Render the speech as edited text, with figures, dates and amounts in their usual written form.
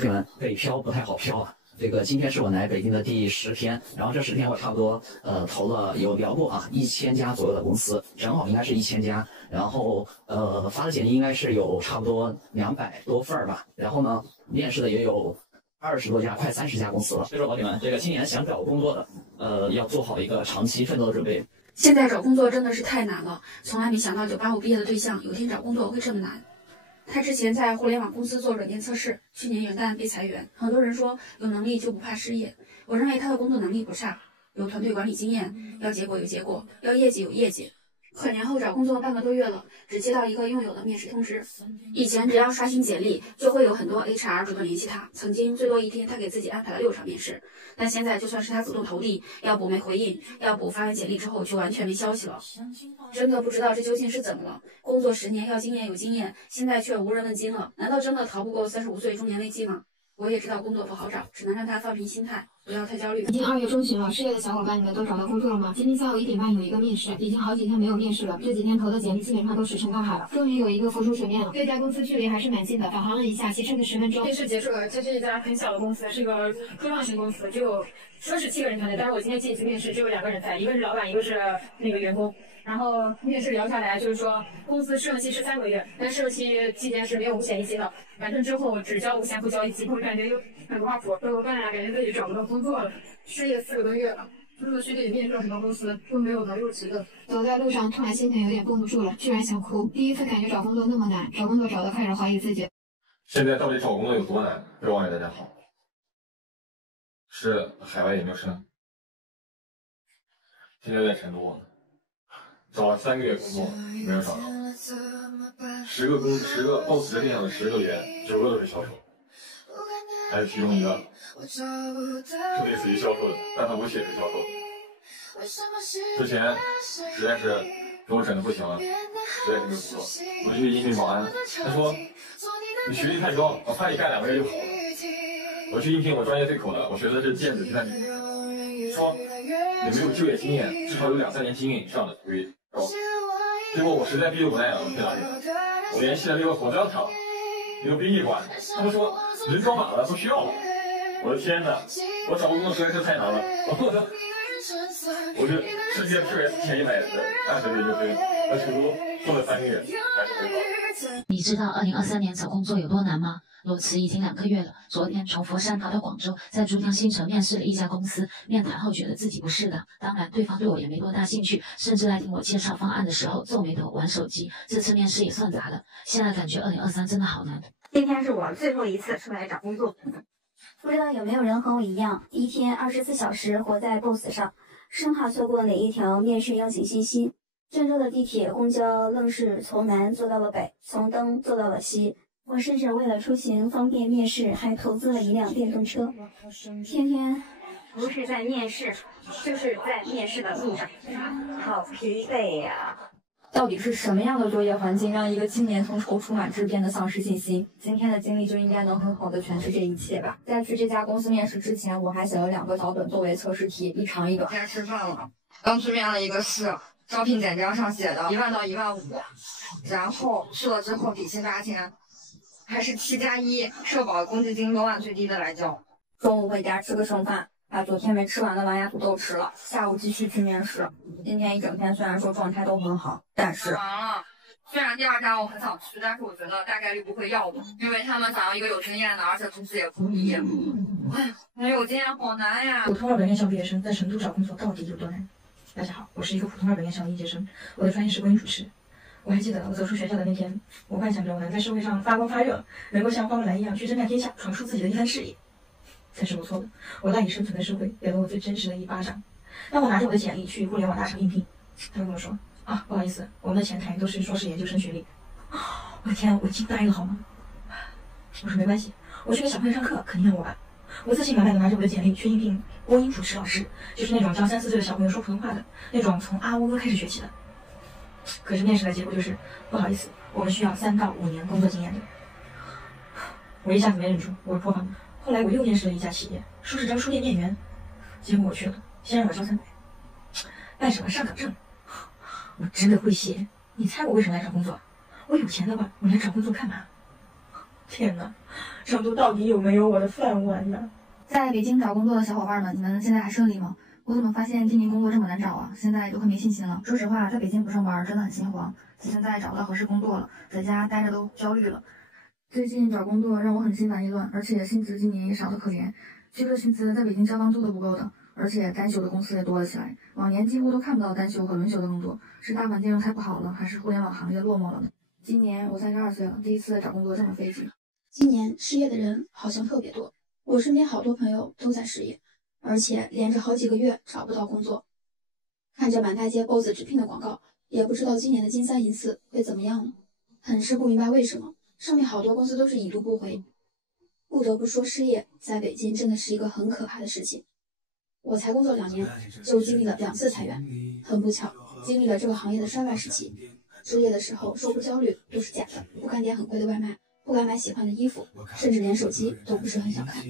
同学们，北漂不太好漂啊。今天是我来北京的第10天，然后这10天我差不多投了有聊过啊1000家左右的公司，正好应该是1000家，然后发的简历应该是有差不多200多份吧，然后呢面试的也有20多家，快30家公司了。所以说，老铁们，青年想找工作的，要做好一个长期奋斗的准备。现在找工作真的是太难了，从来没想到985毕业的对象有天找工作会这么难。他之前在互联网公司做软件测试，去年元旦被裁员。很多人说有能力就不怕失业，我认为他的工作能力不差，有团队管理经验，要结果有结果，要业绩有业绩。可年后找工作半个多月了，只接到一个用友的面试通知。以前只要刷新简历，就会有很多 HR 主动联系他。曾经最多一天他给自己安排了6场面试，但现在就算是他主动投递，要不没回应，要不发完简历之后就完全没消息了。真的不知道这究竟是怎么了？工作10年要经验有经验，现在却无人问津了。难道真的逃不过35岁中年危机吗？我也知道工作不好找，只能让他放平心态，不要太焦虑。已经2月中旬了，失业的小伙伴你们都找到工作了吗？今天下午1点半有一个面试，已经好几天没有面试了，这几天投的简历基本上都石沉大海了。终于有一个浮出水面了，这家公司距离还是蛮近的，导航了一下，骑车就10分钟。面试结束了，这是一家很小的公司，是一个初创型公司，只有说是7个人团队，但是我今天进去面试只有2个人在，一个是老板，一个是那个员工。然后面试聊下来，就是说公司试用期是3个月，但试用期期间是没有五险一金的，反正之后只交5险不交1金，我感觉有很靠谱。怎么办呀？感觉自己找不到工作了，失业4个多月了，陆陆续续面试了很多公司，都没有能入职的。走在路上，突然心情有点绷不住了，居然想哭。第一次感觉找工作那么难，找工作找得开始怀疑自己。现在到底找工作有多难？各位网友大家好，是海外研究生，现在在成都。找了3个月工作，没有找到。10个 boss 的店长的10个里面9个都是销售，还有其中一个是类似于销售的，但他不写是销售的。之前实在是给我整的不行了，实在是没有工作，我就去应聘保安，他说你学历太高，我怕你干2个月就跑了。我去应聘我专业对口的，我学的是电子计算机，说你没有就业经验，至少有2-3年经验以上的可以。结果我实在逼无奈了，我去哪里？我联系了那个火葬场，那个殡仪馆，他们说人装满了，不需要了。我的天哪！我找工作实在是太难了。我是世界前100的大学研究生，在成都做了3个月。你知道2023年找工作有多难吗？裸辞已经2个月了，昨天从佛山逃到广州，在珠江新城面试了一家公司，面谈后觉得自己不是的，当然对方对我也没多大兴趣，甚至在听我介绍方案的时候皱眉头玩手机。这次面试也算砸的，现在感觉2023真的好难。今天是我最后一次出来找工作，不知道有没有人和我一样，一天24小时活在 BOSS 上，生怕错过哪一条面试邀请信息。郑州的地铁、公交愣是从南坐到了北，从东坐到了西。我甚至为了出行方便面试，还投资了一辆电动车。天天不是在面试，就是在面试的路上，好疲惫呀！到底是什么样的作业环境让一个青年从踌躇满志变得丧失信心？今天的经历就应该能很好的诠释这一切吧。在去这家公司面试之前，我还写了2个脚本作为测试题，一长一短。现在吃饭了，刚去面了一个试，招聘简章上写的1万到1万5，然后去了之后底薪8000。还是7+1，社保公积金都按最低的来交。中午回家吃个剩饭，把昨天没吃完的狼牙土豆吃了。下午继续去面试。今天一整天虽然说状态都很好，但是完了。虽然第2家我很想去，但是我觉得大概率不会要我，因为他们想要一个有经验的，而且同时也不毕业。哎，有经验好难呀！普通2本院校毕业生在成都找工作到底有多难？大家好，我是一个普通2本院校的应届生，我的专业是播音主持。我还记得我走出学校的那天，我幻想着我能在社会上发光发热，能够像花木兰一样去征战天下，闯出自己的一番事业。但是我错了，我赖以生存的社会给了我最真实的一巴掌。当我拿着我的简历去互联网大厂应聘，他们跟我说啊，不好意思，我们的前台都是硕士研究生学历。我的天，我惊呆了好吗？我说没关系，我去给小朋友上课，肯定要我吧。我自信满满的拿着我的简历去应聘播音主持老师，就是那种教3、4岁的小朋友说普通话的那种，从啊喔开始学起的。可是面试的结果就是，不好意思，我们需要3到5年工作经验的。我一下子没忍住，我破防。后来我又面试了一家企业，说是招书店店员，结果我去了，先让我交300，办什么上岗证？我真的会写。你猜我为什么来找工作？我有钱的话，我来找工作干嘛？天哪，成都到底有没有我的饭碗呀？在北京找工作的小伙伴们，你们现在还顺利吗？我怎么发现今年工作这么难找啊？现在都快没信心了。说实话，在北京不上班真的很心慌。现在找不到合适工作了，在家待着都焦虑了。最近找工作让我很心烦意乱，而且薪资今年也少得可怜。居住薪资在北京交房租都不够的，而且单休的公司也多了起来。往年几乎都看不到单休和轮休的工作，是大环境太不好了，还是互联网行业落寞了呢？今年我32岁了，第一次找工作这么费劲。今年失业的人好像特别多，我身边好多朋友都在失业，而且连着好几个月找不到工作。看着满大街 BOSS 直聘的广告，也不知道今年的金3银4会怎么样呢？很是不明白为什么上面好多公司都是已读不回。不得不说，失业在北京真的是一个很可怕的事情。我才工作2年，就经历了2次裁员，很不巧，经历了这个行业的衰败时期。失业的时候说不焦虑都是假的，不敢点很贵的外卖，不敢买喜欢的衣服，甚至连手机都不是很想看。